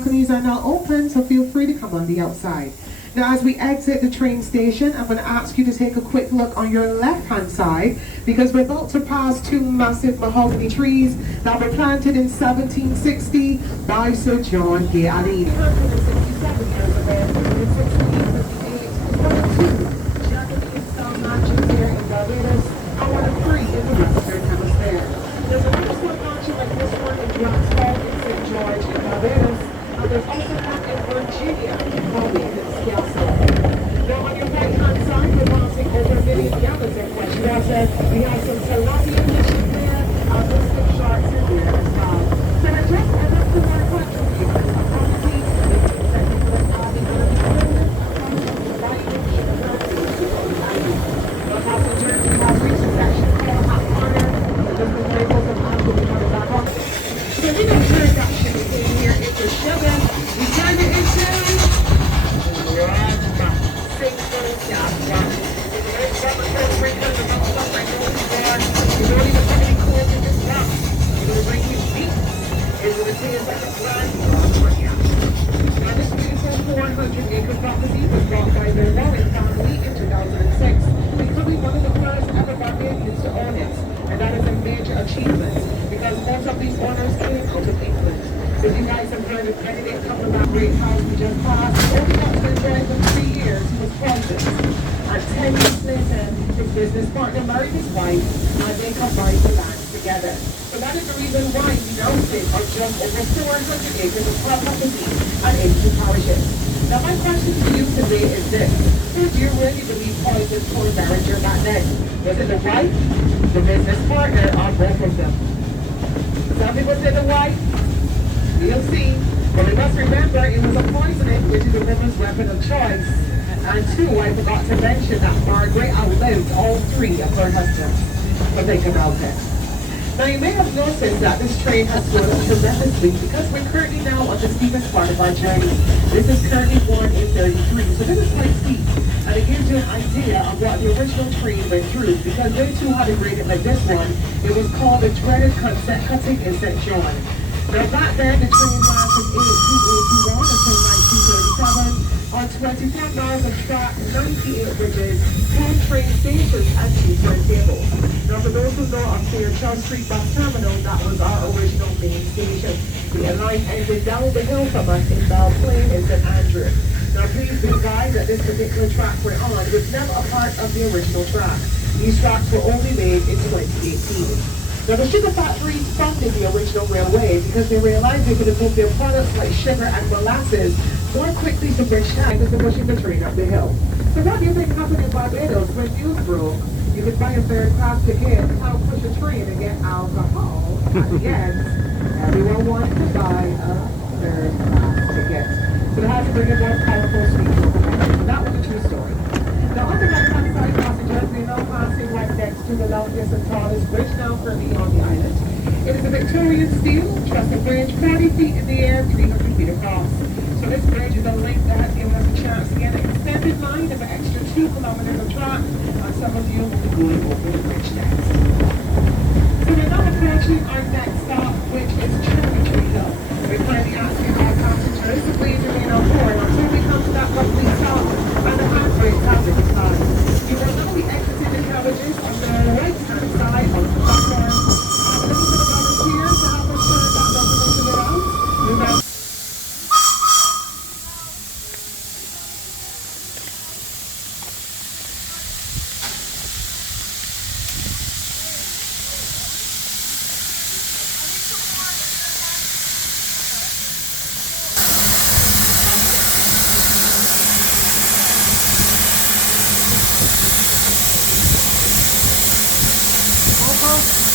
balconies are now open, so feel free to come on the outside. Now, as we exit the train station, I'm going to ask you to take a quick look on your left-hand side, because we're about to pass two massive mahogany trees that were planted in 1760 by Sir John Gay Ali. 167 years ago, in 1658, one of two Japanese-style mansions here in Barbados, and one of three in the Western Hemisphere. There's another small mansion like this one in Draxford in St. George in Barbados, and there's also one in Virginia in Barbados. Now on your right hand side, we're passing over 1 million gallons of fresh water. We have some tilapia fishing there, and some sharks in there as well. So I just enough to my country here. A property that Nicholas Abbey Heritage Railway. Now passengers, we have reached the section called Hot Corner. Just the vehicles of Abbey will be coming back up. So we don't turn that shit in here into sugar. We turn it into property was bought by the Warren family in 2006, becoming one of the first ever Barbadians to own it. And that is a major achievement because most of these owners came out of England. So you guys have heard of Benedict Cumberbatch great house we just passed. Only got to enjoy for 3 years. He was poisoned. And 10 years later, his business partner married his wife and they combined the land together. So that is the reason why we now sit on just over 400 acres of property and 82 parishes. Now my question to you today is this: who do you really believe poisoned poor Barringer back then? Was it the wife, the business partner, or both of them? Some people say the wife. We'll see. But we must remember it was a poisoning, which is a woman's weapon of choice. And two, I forgot to mention that Margaret outlived all three of her husbands. So think about it. Now you may have noticed that this train has slowed up tremendously because we're currently now on the steepest part of our journey. This is currently 1:33, so this is quite steep. And it gives you an idea of what the original train went through, because they too had a gradient like this one. It was called the dreaded Consent Cutting in St. John. Now back then, the train ran from 1881 until 1937 on 24 miles of track, 98 bridges, 10 train stations, and 2 turntables. Now for those who know of Fairchild Street Bus Terminal, that was our original main station. The line ended down the hill from us in Belle Plaine in St. Andrew. Now please be advised that this particular track we're on was never a part of the original track. These tracks were only made in 2018. Now the sugar factories funded the original railway because they realized they could have moved their products like sugar and molasses more quickly to Bridgetown than pushing the train up the hill. So what do you think happened in Barbados when news broke? You could buy a third class ticket, how push a train and get alcohol. At the end, everyone wanted to buy a third class ticket. So they had to bring a more powerful speech over. So that was a true story. Now on the right-hand side, passengers, we're now passing right next to the longest and tallest bridge now currently on the island. It is a Victorian steel trusted bridge, 40 feet in the air, 300 feet across. So this bridge is a link that has given us a chance to get an extended line of an extra 2 kilometers of track, and some of you will be going over the bridge next. So we're now approaching our next stop, which is Cherry Tree Hill. We're currently asking our passengers to please remain on board until we come to that lovely stop, and the handbrakes have been applied. You will now be exiting the carriages on the right-hand side of the platform. I'm looking for the volunteers to help us turn that locomotive around. Remember Folks.